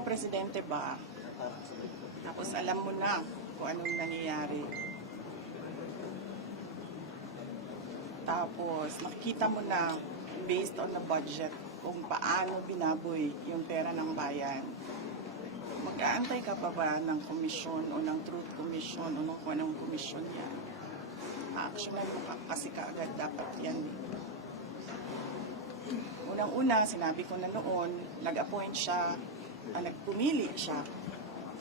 Presidente ba? Tapos alam mo na kung anong nangyayari. Tapos nakikita mo na based on the budget kung paano binaboy yung pera ng bayan. Mag-aantay ka pa ba ng komisyon o ng truth commission o ng kung anong komisyon yan? Actionan mo ka kasi kaagad dapat yan. Unang-una, sinabi ko na noon, nag-appoint siya, nagpumili siya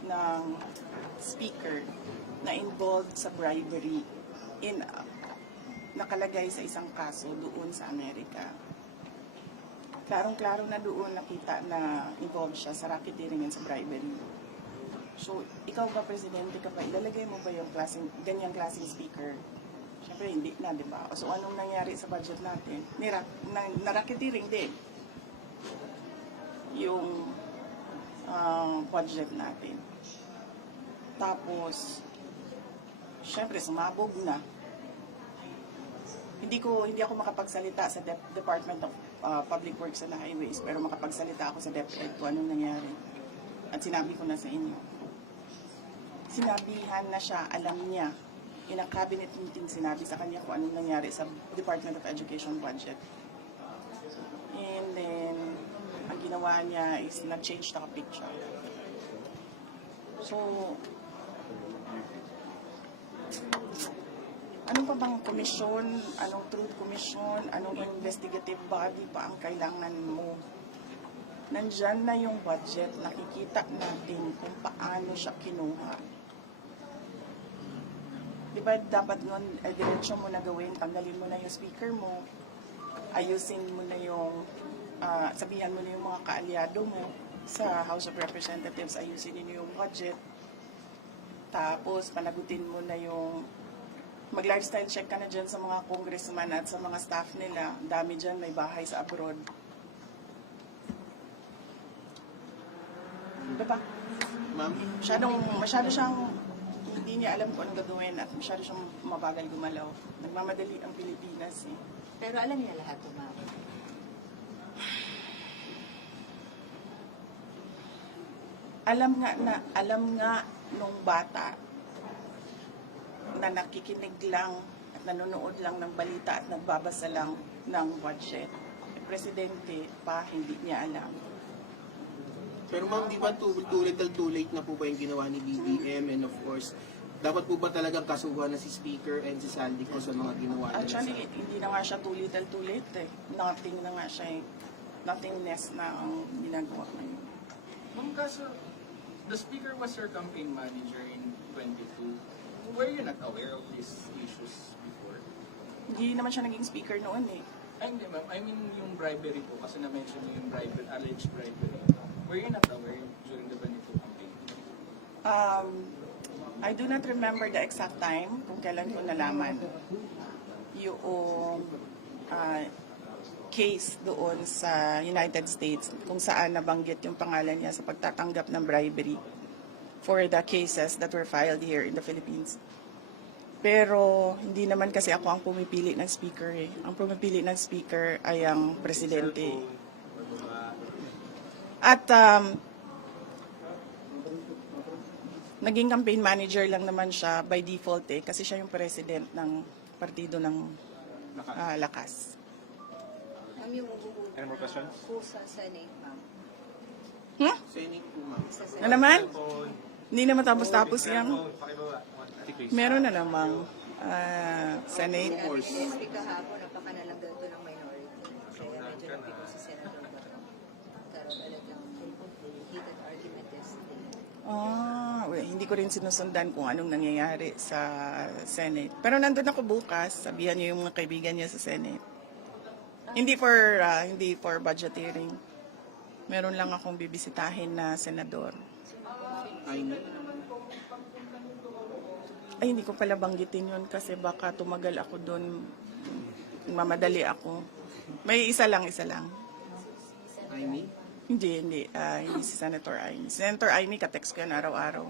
ng speaker na involved sa bribery nakalagay sa isang kaso doon sa Amerika. Klarong-klaro na doon nakita na involved siya sa racketeering and sa bribery. So, ikaw ba, Presidente ka pa, ilalagay mo ba yung ganyang klaseng speaker? Siyempre, hindi na, di ba? So, anong nangyari sa budget natin? Na-racketeering din yung budget natin. Tapos, siyempre, sumabog na. Hindi ako makapagsalita sa Department of Public Works and Highways, pero makapagsalita ako sa DepEd kung anong nangyari. At sinabi ko na sa inyo. Sinabihan na siya, alam niya. In a cabinet meeting, sinabi sa kanya kung anong nangyari sa Department of Education budget. And then, ang ginawa niya is na-change the picture. So, anong pa bang komisyon, anong truth commission, anong investigative body pa ang kailangan mo? Nandyan na yung budget, nakikita natin kung paano siya kinuha. Diba dapat nun, diretsyo mo na gawin, tanggalin mo na yung speaker mo, ayusin mo na yung, sabihan mo na yung mga kaalyado mo sa House of Representatives, ayusin niyo yung budget, tapos panagutin mo na yung, mag-lifestyle check ka na dyan sa mga congressman at sa mga staff nila, dami dyan, may bahay sa abroad. Diba? Ma'am? Masyado siyang hindi niya alam kung anong gagawin at masyado siyang mabagal gumalaw. Nagmamadali ang Pilipinas eh. Pero alam niya lahat, ma'am. Alam nga nung bata na nakikinig lang at nanonood lang ng balita at nagbabasa lang ng budget. Eh, Presidente pa, hindi niya alam. Pero ma'am, di ba too late na po ba yung ginawa ni BBM, and of course, dapat po ba talagang kasuhan na si Speaker and si Sandy ko sa mga ginawa nila? Actually, hindi na nga siya too late eh. Nothing na nga siya eh. Nothingness na ang ginagawa ngayon. Ma'am, kaso, the Speaker was your campaign manager in 22. Were you not aware of these issues before? Hindi naman siya naging speaker noon eh. Ay, hindi ma'am. I mean yung bribery po, kasi na-mention mo yung bribery, alleged bribery. Were you not aware during the 22 campaign? I do not remember the exact time kung kailan ko nalaman yung case doon sa United States kung saan nabanggit yung pangalan niya sa pagtatanggap ng bribery for the cases that were filed here in the Philippines. Pero hindi naman kasi ako ang pumipili ng speaker eh. Ang pumipili ng speaker ay ang presidente. At naging campaign manager lang naman siya by default eh, kasi siya yung president ng partido ng Lakas. Ma'am, yung Any more questions? po sa Senate, ma'am. Senate po, ma'am. Sa Na naman? Hindi naman tapos-tapos yan. Meron na namang Senate. SB kahapon, napakanalang ganito ng minority. Kaya medyo napikon si Senator Bato. Karoon talagang heated argument yesterday. Hindi ko rin sinusundan kung anong nangyayari sa Senate. Pero nandun ako bukas, sabihan niyo yung mga kaibigan niya sa Senate. Hindi for budgeteering. Meron lang akong bibisitahin na senador. Ay, hindi ko pala banggitin yun kasi baka tumagal ako doon. Mamadali ako. May isa lang. Aimee? Hindi si Senator Aimee. Senator Aimee, katext ko yan araw-araw.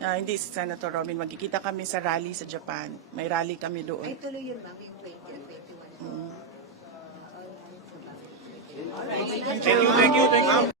Hindi si Senator Robin. Magkikita kami sa rally sa Japan. May rally kami doon. Ay, tuloy yun, ma'am, yung 20 at 21. Thank you, ma'am.